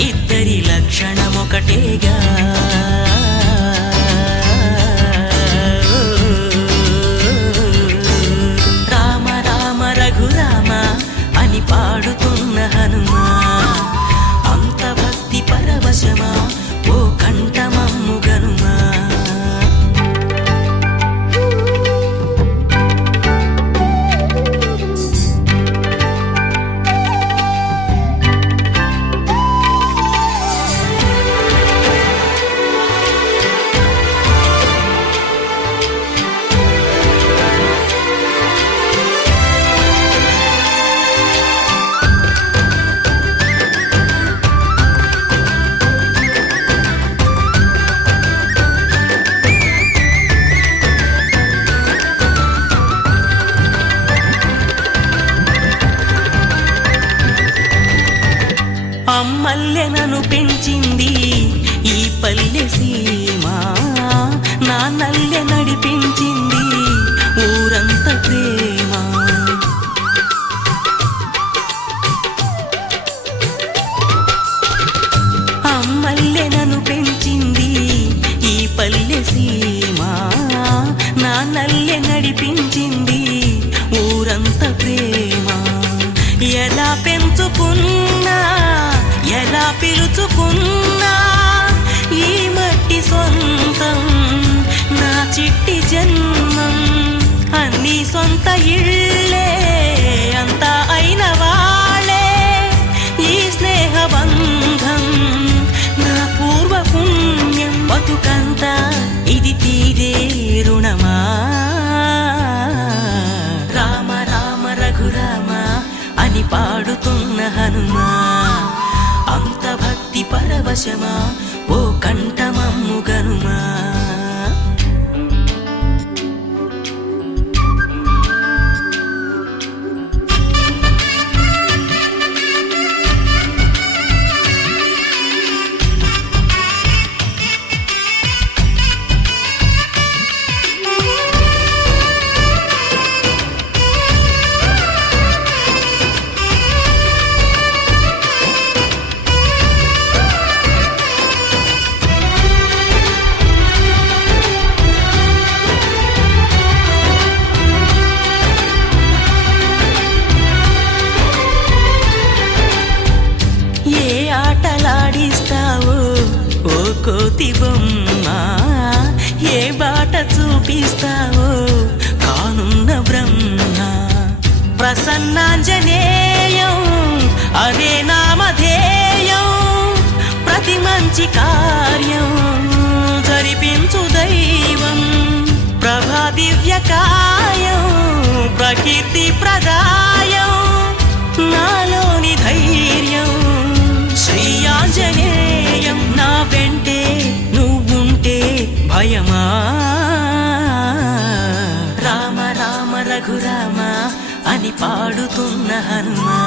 ఇద్దరి లక్షణమొకటేగా. అమ్మల్లె నన్ను పెంచింది. ఈ పల్లె సీమ నా నల్లె నడిపించింది. ఊరంత ప్రేమ ఇళ్ళే అంతా అయిన వాళ్ళే. ఈ స్నేహ బంధం నా పూర్వ పుణ్యం బతుకంతా ఇది తీరే రుణమా? రామ రామ రఘురామ అని పాడుతున్న హనుమా. అంత భక్తి పరవశమా ఓ కంఠమమ్ము కోతి బొమ్మ ఏ బాట చూపిస్తావో కానున్న బ్రహ్మ. ప్రసన్నాంజనేయం అదే నామధేయం ప్రతి మంచి కార్యం జరిపించు దైవం. ప్రభా దివ్యకాయం ప్రకీర్తి ప్రదాయం నాలోని ధైర్యం. శ్రీయాంజనేయం పాడుతున్న హనుమా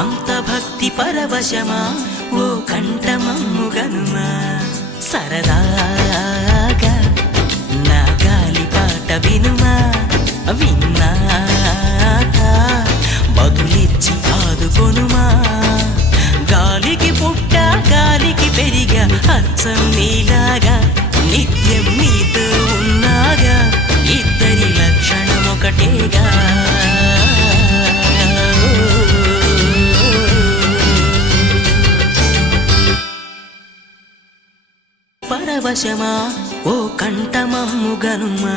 అంత భక్తి పరవశమా ఓ కంఠమమ్ము గనుమ సరదాగా నా గాలి పాట వినుమా విన్నాక బదులిచ్చి ఆదుకొనుమా. గాలికి పుట్ట గాలికి పెరిగా అచ్చం నీలాగా నిత్యం నీతో ఉన్నాగా ఇద్దరి లక్షణం ఒకటేగా పరవశమా ఓ కంఠమమ్ము గనుమా